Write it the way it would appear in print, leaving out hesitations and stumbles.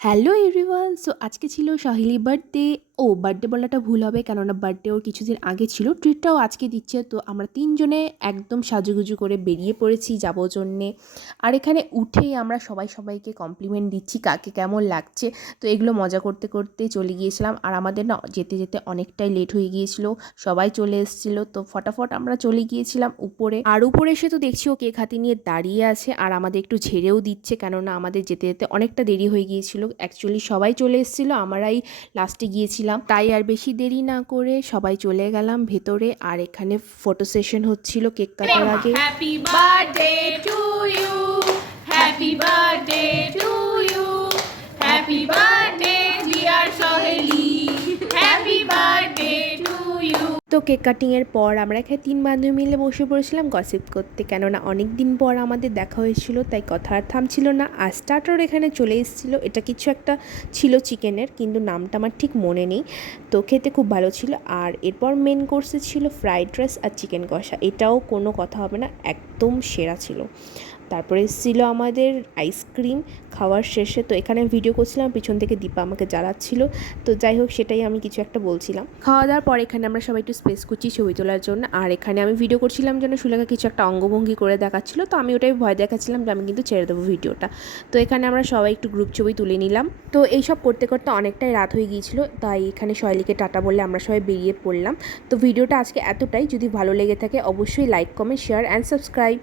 Hello everyone. So আজকে ছিল সহেলি birthday. Birthday বলাটা ভুল হবে, কেননা বার্থডে ওর কিছুদিন আগে ছিল। ট্রিটটাও আজকে দিচ্ছে। তো আমরা ৩ জনে একদম সাজুগুজু করে বেরিয়ে পড়েছি যাবো জন্যে। আর এখানে উঠেই আমরা সবাইকে কমপ্লিমেন্ট দিচ্ছি কাকে কেমন লাগছে। তো এগুলো মজা করতে করতে চলে গিয়েছিলাম। আর আমাদের না যেতে অনেকটাই লেট হয়ে গিয়েছিল, সবাই চলে এসেছিল। তো ফটাফট আমরা চলে গিয়েছিলাম উপরে। আর উপরে এসে তো দেখছি ও কেক হাতে নিয়ে দাঁড়িয়ে আছে আর আমাদের একটু ঝেড়েও দিচ্ছে, কেননা আমাদের যেতে অনেকটা দেরি হয়ে গিয়েছিল। অ্যাকচুয়ালি সবাই চলে এসেছিলো, আমরাই লাস্টে গিয়েছিলাম। তাই আর বেশি দেরি না করে সবাই চলে গেলাম ভেতরে। আর এখানে ফটো সেশন হচ্ছিল কেক কাটার আগে। Happy birthday to you, happy birthday to you, happy birthday dear Saheli, happy birthday to you. তো কেক কাটিংয়ের পর আমরা এখানে 3 বান্ধবী মিলে বসে পড়েছিলাম গসিপ করতে, কেননা অনেক দিন পর আমাদের দেখা হয়েছিল, তাই কথা আর থামছিল না। আর স্টার্টার এখানে চলে এসেছিলো, এটা কিছু একটা ছিল চিকেনের, কিন্তু নামটা আমার ঠিক মনে নেই। তো খেতে খুব ভালো ছিল। আর এরপর মেন কোর্সে ছিল ফ্রাইড রাইস আর চিকেন কষা, এটাও কোনো কথা হবে না, একদম সেরা ছিল। তারপরে এসেছিলো আমাদের আইসক্রিম খাওয়ার শেষে। তো এখানে ভিডিও করছিলাম, পিছন থেকে দীপা আমাকে জ্বালাচ্ছিল। তো যাই হোক, সেটাই আমি কিছু একটা বলছিলাম। খাওয়া দাওয়ার পর এখানে আমরা সবাই একটু স্পেস করছি ছবি তোলার জন্য। আর এখানে আমি ভিডিও করছিলাম যেন সুলেখা কিছু একটা অঙ্গভঙ্গি করে দেখাচ্ছিলো, তো আমি ওটাই ভয় দেখাচ্ছিলাম যে আমি কিন্তু ছেড়ে দেবো ভিডিওটা। তো এখানে আমরা সবাই একটু গ্রুপ ছবি তুলে নিলাম। তো এইসব করতে করতে অনেকটাই রাত হয়ে গিয়েছিলো, তাই এখানে সহেলিকে টাটা বললে আমরা সবাই বেরিয়ে পড়লাম। তো ভিডিওটা আজকে এতটাই। যদি ভালো লেগে থাকে অবশ্যই like, comment, share and subscribe.